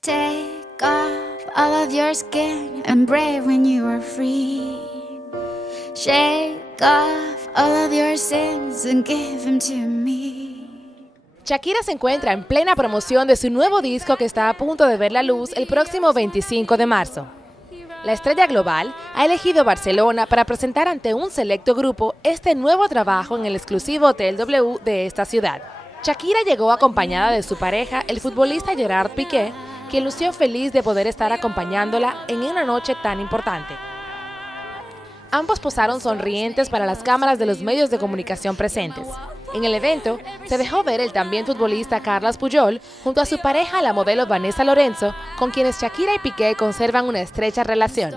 Take off all of your skin and brave when you are free. Shake off all of your sins and give them to me. Shakira se encuentra en plena promoción de su nuevo disco que está a punto de ver la luz el próximo 25 de marzo. La estrella global ha elegido Barcelona para presentar ante un selecto grupo este nuevo trabajo en el exclusivo Hotel W de esta ciudad. Shakira llegó acompañada de su pareja, el futbolista Gerard Piqué, quien lució feliz de poder estar acompañándola en una noche tan importante. Ambos posaron sonrientes para las cámaras de los medios de comunicación presentes. En el evento, se dejó ver el también futbolista Carles Puyol junto a su pareja, la modelo Vanessa Lorenzo, con quienes Shakira y Piqué conservan una estrecha relación.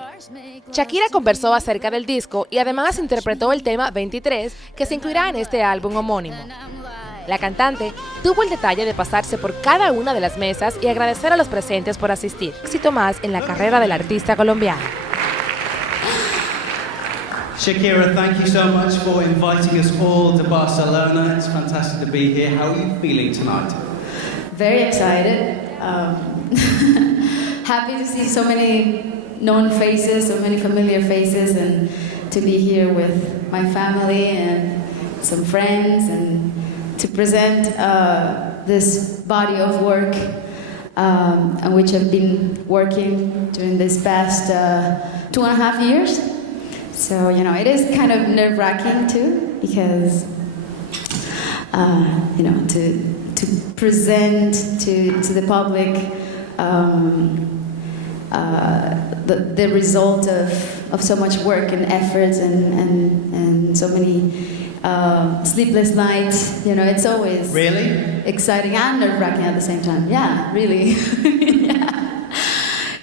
Shakira conversó acerca del disco y además interpretó el tema 23, que se incluirá en este álbum homónimo. La cantante tuvo el detalle de pasarse por cada una de las mesas y agradecer a los presentes por asistir. Éxito más en la carrera del artista colombiano. Shakira, thank you so much for inviting us all to Barcelona. It's fantastic to be here. How are you feeling tonight? Very excited. Happy to see so many known faces, so many familiar faces, and to be here with my family and some friends, and to present this body of work on which I've been working during this past 2.5 years. So, it is kind of nerve-wracking too, because, to present to the public the result of so much work and efforts and so many sleepless nights, it's always really exciting and nerve-wracking at the same time. Yeah, really. Yeah.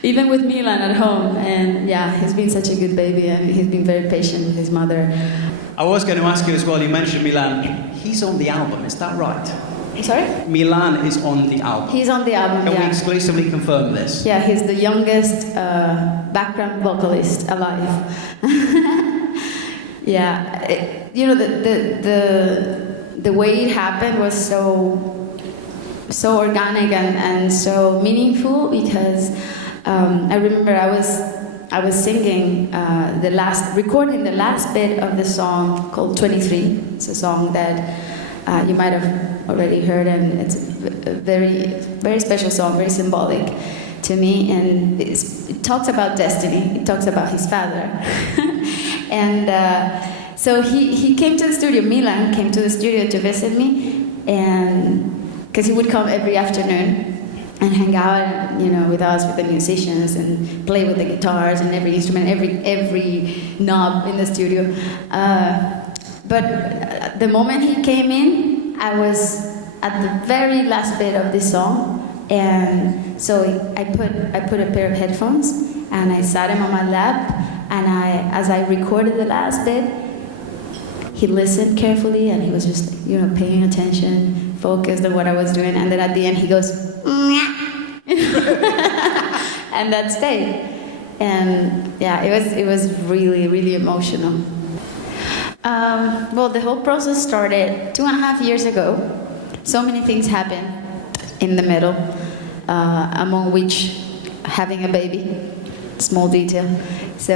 Even with Milan at home, and he's been such a good baby, and he's been very patient with his mother. I was going to ask you as well, you mentioned Milan. He's on the album, is that right? Sorry? Milan is on the album. He's on the album, Can we exclusively confirm this? Yeah, he's the youngest background vocalist alive. Yeah, the way it happened was so organic and so meaningful, because I remember I was singing recording the last bit of the song called 23. It's a song that you might have already heard, and it's a very, very special song, very symbolic to me, and it talks about destiny. It talks about his father. And so he came to the studio, Milan came to the studio to visit me, and because he would come every afternoon and hang out, with us, with the musicians, and play with the guitars and every instrument, every knob in the studio. But the moment he came in, I was at the very last bit of this song, and so I put a pair of headphones and I sat him on my lap, and as I recorded the last bit, he listened carefully, and he was just paying attention, focused on what I was doing, and then at the end he goes, and that stayed. And it was really, really emotional. Well, the whole process started 2.5 years ago. So many things happened in the middle, among which having a baby, small detail. So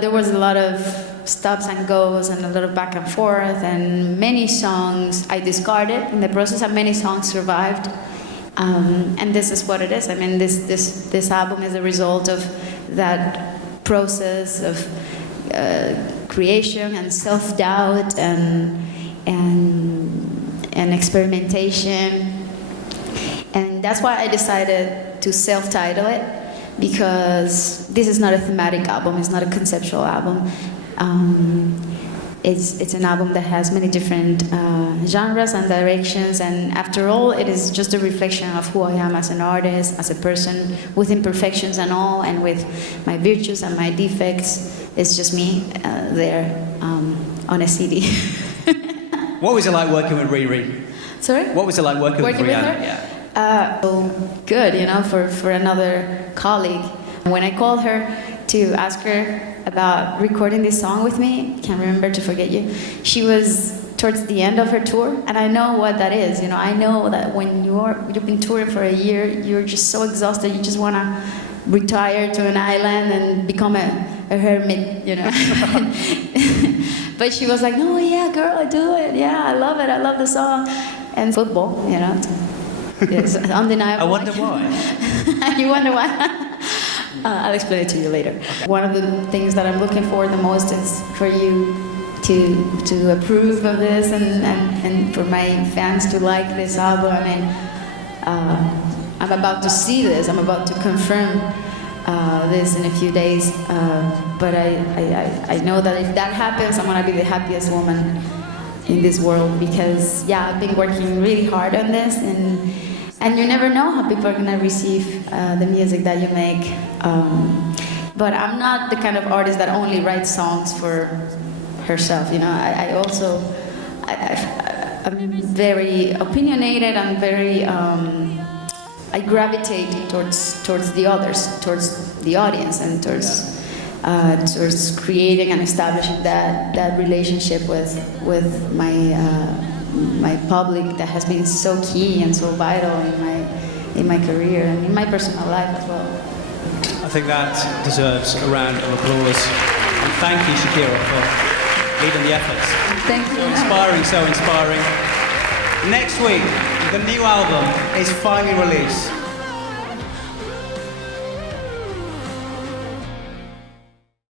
there was a lot of stops and goes, and a lot of back and forth, and many songs I discarded in the process, and many songs survived. And this is what it is. I mean, this album is a result of that process of creation and self-doubt and experimentation. And that's why I decided to self-title it, because this is not a thematic album, it's not a conceptual album. It's an album that has many different genres and directions, and after all, it is just a reflection of who I am as an artist, as a person, with imperfections and all, and with my virtues and my defects. It's just me there on a CD. What was it like working with Riri? Sorry? What was it like working with Rihanna? Her? Yeah. So good, for another colleague. When I called her to ask her about recording this song with me, can't remember to forget you, she was towards the end of her tour, and I know what that is. You know, I know that when you've been touring for a year, you're just so exhausted. You just want to retire to an island and become a hermit. You know. But she was like, "No, yeah, girl, do it. Yeah, I love it. I love the song." And football, you know. It's undeniable. I wonder why. You wonder why? I'll explain it to you later. One of the things that I'm looking for the most is for you to approve of this and for my fans to like this album. I mean, I'm about to see this. I'm about to confirm this in a few days. But I know that if that happens, I'm gonna be the happiest woman in this world because, yeah, I've been working really hard on this and you never know how people are gonna receive the music that you make. But I'm not the kind of artist that only writes songs for herself, you know. I'm very opinionated. I'm very I gravitate towards the others, towards the audience, and towards creating and establishing that relationship with my public that has been so key and so vital in my career and in my personal life as well. I think that deserves a round of applause. And thank you, Shakira, for leading the efforts. Thank you. So inspiring, so inspiring. Next week, the new album is finally released.